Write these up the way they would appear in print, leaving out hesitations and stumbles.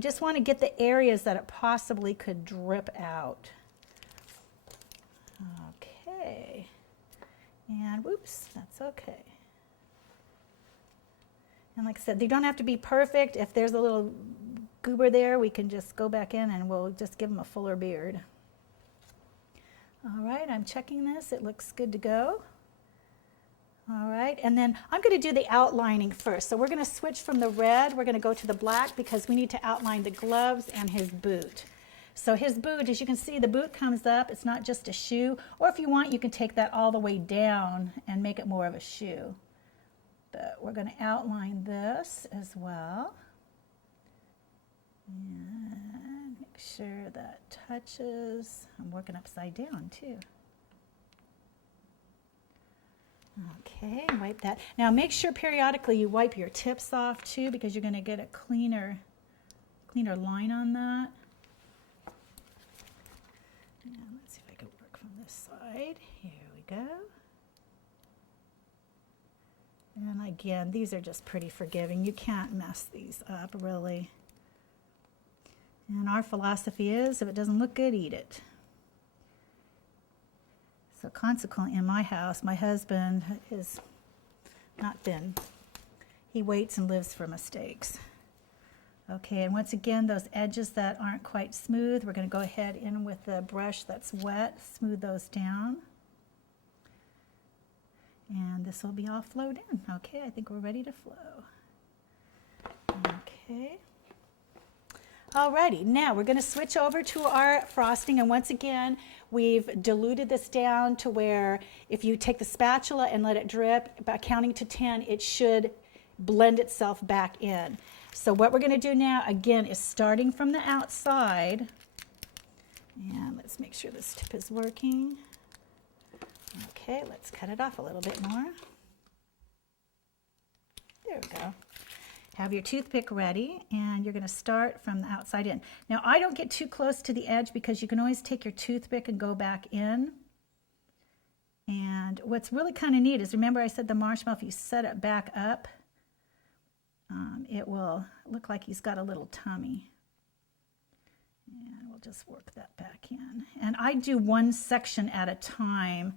we just want to get the areas that it possibly could drip out. Okay. And whoops, that's okay. And like I said, they don't have to be perfect. If there's a little goober there, we can just go back in and we'll just give them a fuller beard. All right, I'm checking this. It looks good to go. All right, and then I'm going to do the outlining first. So we're going to switch from the red. We're going to go to the black because we need to outline the gloves and his boot. So his boot, as you can see, the boot comes up. It's not just a shoe. Or if you want, you can take that all the way down and make it more of a shoe. But we're going to outline this as well. And make sure that touches. I'm working upside down too. Okay, wipe that. Now make sure periodically you wipe your tips off too, because you're going to get a cleaner line on that. Now let's see if I can work from this side. Here we go. And again, these are just pretty forgiving. You can't mess these up really. And our philosophy is, if it doesn't look good, eat it. So consequently, in my house, my husband is not thin. He waits and lives for mistakes. Okay, and once again, those edges that aren't quite smooth, we're going to go ahead in with the brush that's wet, smooth those down. And this will be all flowed in. Okay, I think we're ready to flow. Okay. Alrighty, now we're going to switch over to our frosting, and once again, we've diluted this down to where if you take the spatula and let it drip, by counting to 10, it should blend itself back in. So what we're going to do now, again, is starting from the outside, and let's make sure this tip is working. Okay, let's cut it off a little bit more. There we go. Have your toothpick ready, and you're going to start from the outside in. Now, I don't get too close to the edge because you can always take your toothpick and go back in. And what's really kind of neat is, remember I said the marshmallow, if you set it back up, it will look like he's got a little tummy. And we'll just work that back in. And I do one section at a time,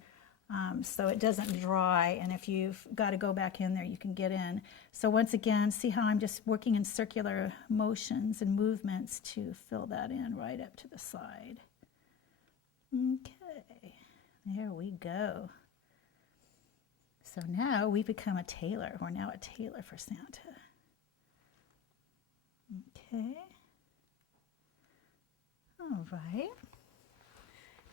so it doesn't dry, and if you've got to go back in there, you can get in. So once again, see how I'm just working in circular motions and movements to fill that in right up to the side. Okay, there we go. So now we become a tailor. We're now a tailor for Santa. Okay. All right.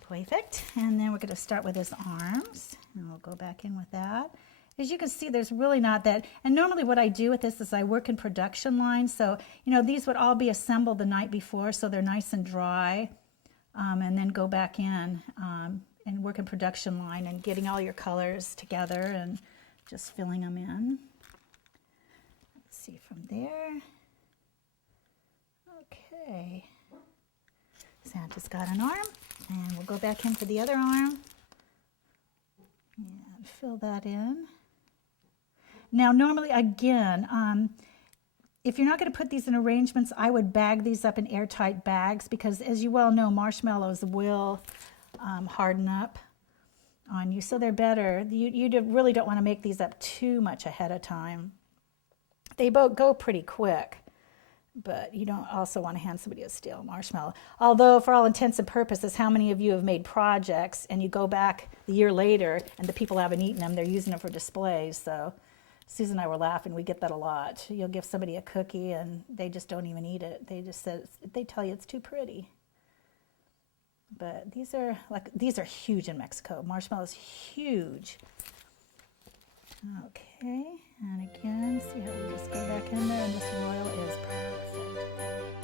Perfect. And then we're going to start with his arms, and we'll go back in with that. As you can see, there's really not that. And normally what I do with this is I work in production lines. So, you know, these would all be assembled the night before, so they're nice and dry. And then go back in and work in production line and getting all your colors together and just filling them in. Let's see from there. Okay. Santa's got an arm, and we'll go back in for the other arm and fill that in. Now normally, again, if you're not going to put these in arrangements, I would bag these up in airtight bags because, as you well know, marshmallows will harden up on you, so they're better. You really don't want to make these up too much ahead of time. They both go pretty quick. But you don't also want to hand somebody a stale marshmallow. Although, for all intents and purposes, how many of you have made projects and you go back a year later and the people haven't eaten them, they're using them for displays. So Susan and I were laughing, we get that a lot. You'll give somebody a cookie and they just don't even eat it. They just said, they tell you it's too pretty. But these are huge in Mexico. Marshmallow's huge. Okay, and again, see how we just go back in there, and this royal is perfect.